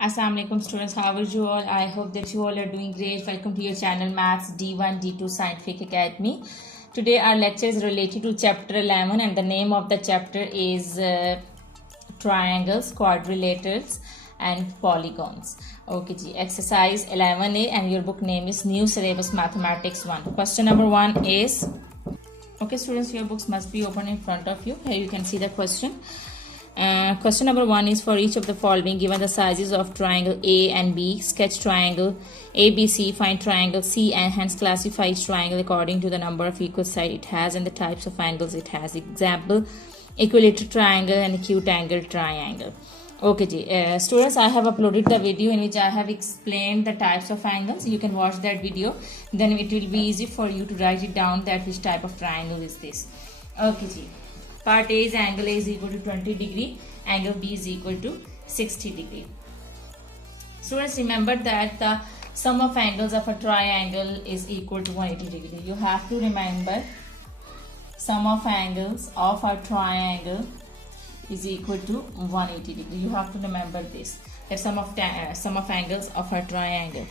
Assalamu alaikum students, how are you all? I hope that you all are doing great. Welcome to your channel Maths D1 D2 Scientific Academy. Today our lecture is related to chapter 11 and the name of the chapter is triangles, quadrilaters and polygons. Okay ji, exercise 11A and your book name is New Syllabus Mathematics 1. Question number 1 is, okay students, your books must be open in front of you. Here you can see the question. Question number 1 is, for each of the following, given the sizes of triangle A and B, sketch triangle ABC, find triangle C and hence classify each triangle according to the number of equal sides it has and the types of angles it has. Example, equilateral triangle and acute angle triangle. Okay ji, students, I have uploaded the video in which I have explained the types of angles. You can watch that video, then it will be easy for you to write it down that which type of triangle is this. Okay ji. Part A is angle A is equal to 20 degree, angle B is equal to 60 degree. Students, remember that the sum of angles of a triangle is equal to 180 degree. You have to remember sum of angles of a triangle is equal to 180 degree. You have to remember this, that sum of angles of a triangle.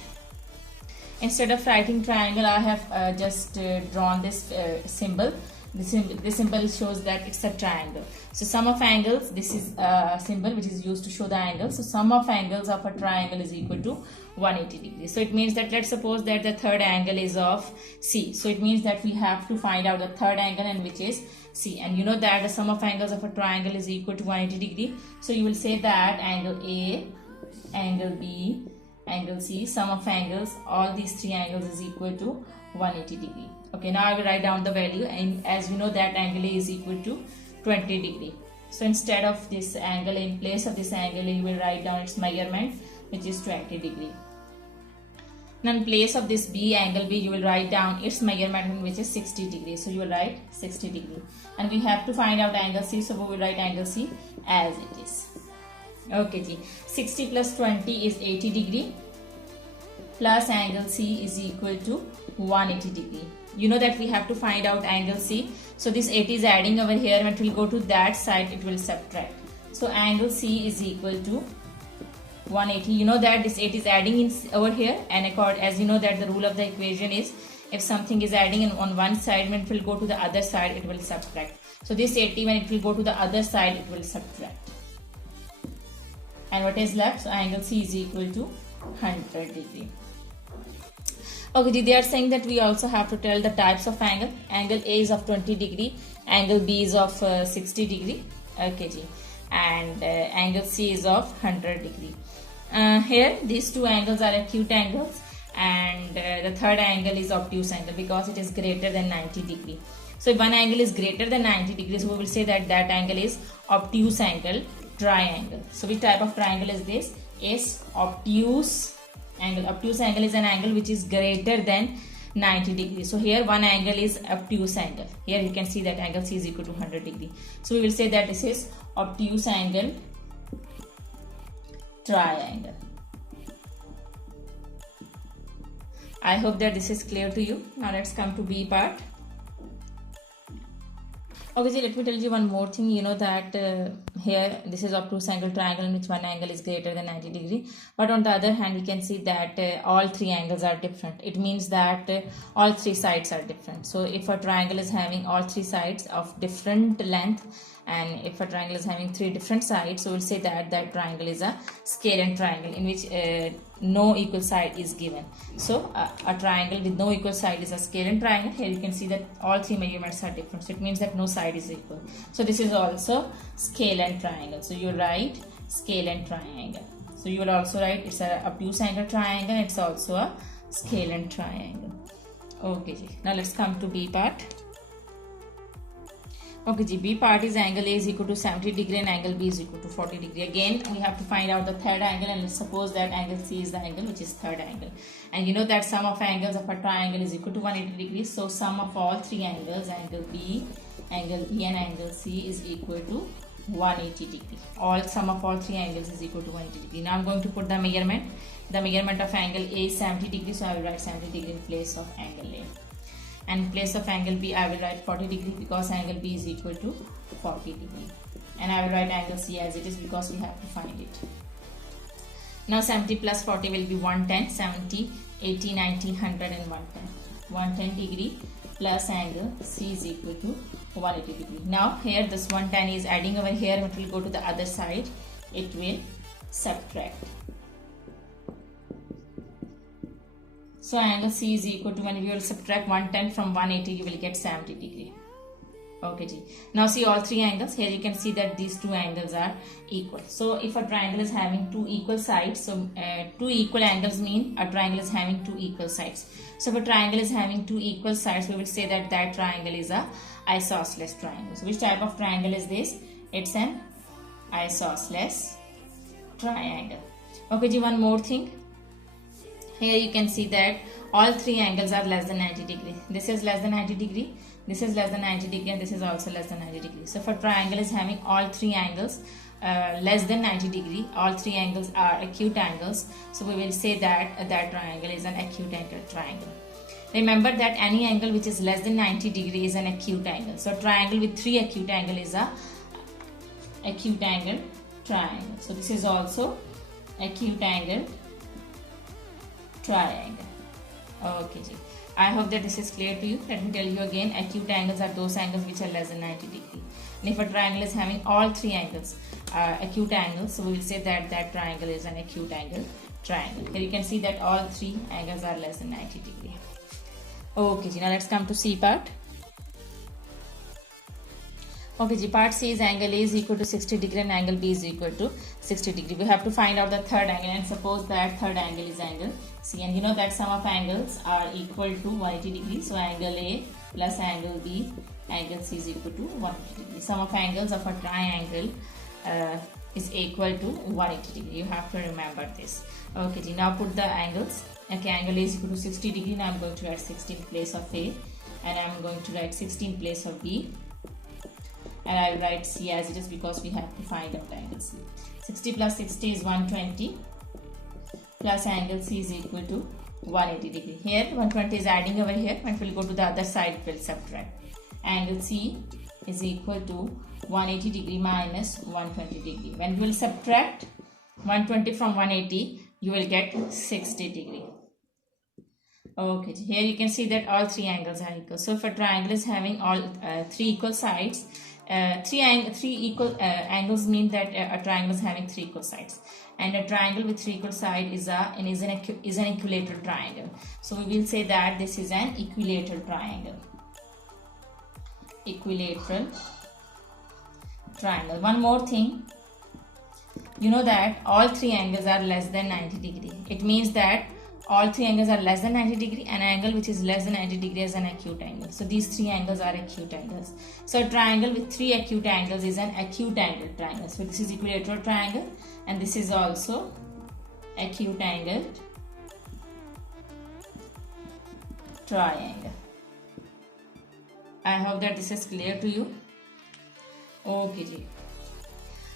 Instead of writing triangle, I have just drawn this symbol. This symbol shows that it's a triangle. So sum of angles, this is a symbol which is used to show the angle. So sum of angles of a triangle is equal to 180 degrees. So it means that, let's suppose that the third angle is of C. So it means that we have to find out the third angle, and which is C. And you know that the sum of angles of a triangle is equal to 180 degree. So you will say that angle A, angle B, angle C, sum of angles, all these three angles is equal to 180 degree. Okay, now I will write down the value, and as we know that angle A is equal to 20 degree. So instead of this angle, in place of this angle, you will write down its measurement, which is 20 degree. Now in place of this B, angle B, you will write down its measurement, which is 60 degree. So you will write 60 degree. And we have to find out angle C, so we will write angle C as it is. Okay ji, 60 plus 20 is 80 degree, plus angle C is equal to 180 degree. You know that we have to find out angle C. So this 80 is adding over here. When it will go to that side, it will subtract. So angle C is equal to 180. You know that this 80 is adding in over here, and as you know that the rule of the equation is, if something is adding on one side, when it will go to the other side, it will subtract. So this 80, when it will go to the other side, it will subtract. And what is left? So angle C is equal to 100 degree. Okay, they are saying that we also have to tell the types of angle. Angle A is of 20 degree, angle B is of 60 degree, okay ji, and angle C is of 100 degree. Here these two angles are acute angles, and the third angle is obtuse angle because it is greater than 90 degree. So if one angle is greater than 90 degrees, we will say that that angle is obtuse angle triangle. So which type of triangle is this? Is obtuse angle. Obtuse angle is an angle which is greater than 90 degrees. So here one angle is obtuse angle. Here you can see that angle C is equal to 100 degree. So we will say that this is obtuse angle triangle. I hope that this is clear to you. Now let's come to B part. Okay, so let me tell you one more thing. You know that here this is obtuse angle triangle in which one angle is greater than 90 degree. But on the other hand, we can see that all three angles are different. It means that all three sides are different. So if a triangle is having all three sides of different length, and if a triangle is having three different sides, so we'll say that that triangle is a scalene triangle in which no equal side is given. So a triangle with no equal side is a scalene triangle. Here you can see that all three measurements are different. So it means that no side is equal. So this is also scalene triangle. So you write scalene triangle. So you will also write it's a obtuse angle triangle. It's also a scalene triangle. Okay, now let's come to B part. Okay ji, B part is angle A is equal to 70 degree and angle B is equal to 40 degree. Again, we have to find out the third angle, and let's suppose that angle C is the angle which is third angle. And you know that sum of angles of a triangle is equal to 180 degrees. So sum of all three angles, angle B and angle C is equal to 180 degree. Sum of all three angles is equal to 180 degree. Now I'm going to put the measurement. The measurement of angle A is 70 degree. So I will write 70 degree in place of angle A. And in place of angle B, I will write 40 degree because angle B is equal to 40 degree. And I will write angle C as it is because we have to find it. Now 70 plus 40 will be 110. 70, 80, 90, 100 and 110. 110 degree plus angle C is equal to 180 degree. Now here this 110 is adding over here. It will go to the other side. It will subtract. So angle C is equal to, when you will subtract 110 from 180, you will get 70 degree. Okay ji. Now see all three angles. Here you can see that these two angles are equal. So if a triangle is having two equal sides, so two equal angles mean a triangle is having two equal sides. So if a triangle is having two equal sides, we will say that that triangle is a isosceles triangle. So which type of triangle is this? It's an isosceles triangle. Okay ji, one more thing. Here you can see that all three angles are less than 90 degree. This is less than 90 degree, this is less than 90 degree, and this is also less than 90 degree. So if a triangle is having all three angles less than 90 degree, all three angles are acute angles, so we will say that that triangle is an acute angle triangle. Remember that any angle which is less than 90 degree is an acute angle. So triangle with three acute angle is a acute angle triangle. So this is also acute angle triangle. Okay ji. I hope that this is clear to you. Let me tell you again, acute angles are those angles which are less than 90 degree. And if a triangle is having all three angles acute angles, so we will say that that triangle is an acute angle triangle. Here you can see that all three angles are less than 90 degree. Okay ji. Now let's come to C part. Okay ji, part C is angle A is equal to 60 degree and angle B is equal to 60 degree. We have to find out the third angle, and suppose that third angle is angle C, and you know that sum of angles are equal to 180 degree. So angle A plus angle B, angle C is equal to 180 degree. Sum of angles of a triangle is equal to 180 degree. You have to remember this. Okay ji, now put the angles. Okay, angle A is equal to 60 degree. Now I am going to write 60 in place of A, and I am going to write 60 in place of B. And I will write C as it is because we have to find out angle C. 60 plus 60 is 120 plus angle C is equal to 180 degree. Here 120 is adding over here, and it will go to the other side, it will subtract. Angle C is equal to 180 degree minus 120 degree. When you will subtract 120 from 180, you will get 60 degree. Okay, here you can see that all three angles are equal. So if a triangle is having all three equal sides, three equal angles mean that a triangle is having three equal sides, and a triangle with three equal sides is an equilateral triangle. So we will say that this is an equilateral triangle. Equilateral triangle. One more thing, you know that all three angles are less than 90 degree. It means that all three angles are less than 90 degree. An angle which is less than 90 degree is an acute angle. So these three angles are acute angles. So a triangle with three acute angles is an acute angle triangle. So this is equilateral triangle, and this is also acute angle triangle. I hope that this is clear to you. Okay ji.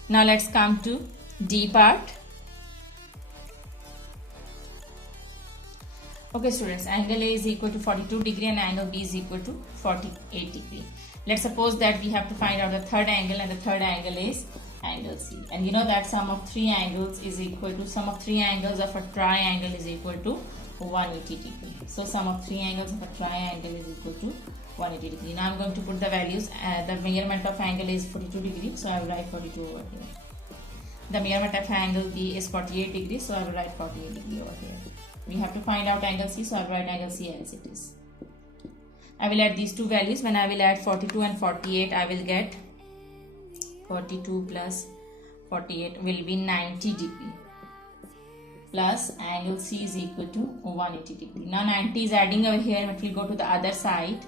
Now let's come to D part. Okay students, angle A is equal to 42 degree and angle B is equal to 48 degree. Let's suppose that we have to find out the third angle, and the third angle is angle C. And you know that sum of three angles is equal to, sum of three angles of a triangle is equal to 180 degree. So sum of three angles of a triangle is equal to 180 degree. Now I'm going to put the values. The measurement of angle is 42 degree, so I will write 42 over here. The measurement of angle B is 48 degree, so I will write 48 degree over here. We have to find out angle C, so I will write angle C as it is. I will add these two values. When I will add 42 and 48, I will get 42 plus 48 will be 90 degree. Plus angle C is equal to 180 degree. Now 90 is adding over here, and it will go to the other side.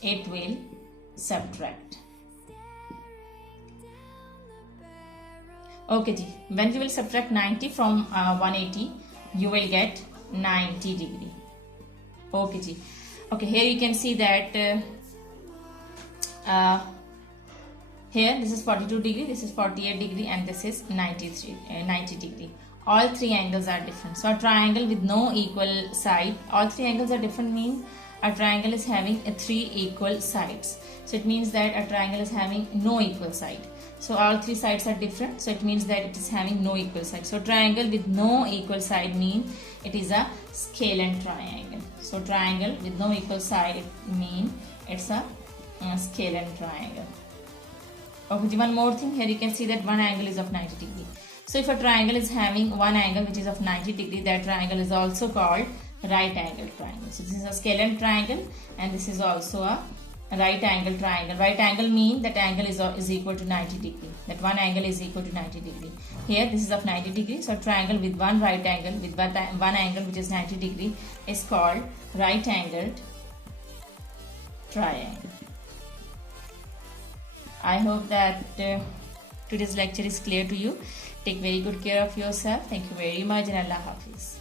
It will subtract. Okay ji. When you will subtract 90 from 180, you will get 90 degree. Okay ji. Okay, here you can see that here this is 42 degree, this is 48 degree, and this is 90 degree. All three angles are different. So a triangle with no equal side, all three angles are different means a triangle is having three equal sides. So it means that a triangle is having no equal side. So all three sides are different, so it means that it is having no equal side. So triangle with no equal side mean it is a scalene triangle. So triangle with no equal side mean it's a scalene triangle. Okay, one more thing, here you can see that one angle is of 90 degree. So if a triangle is having one angle which is of 90 degree, that triangle is also called right angle triangle. So this is a scalene triangle and this is also a right angle triangle. Right angle mean that angle is equal to 90 degree. That one angle is equal to 90 degree. Here this is of 90 degree. So triangle with one right angle with one angle which is 90 degree is called right angled triangle. I hope that today's lecture is clear to you. Take very good care of yourself. Thank you very much and Allah Hafiz.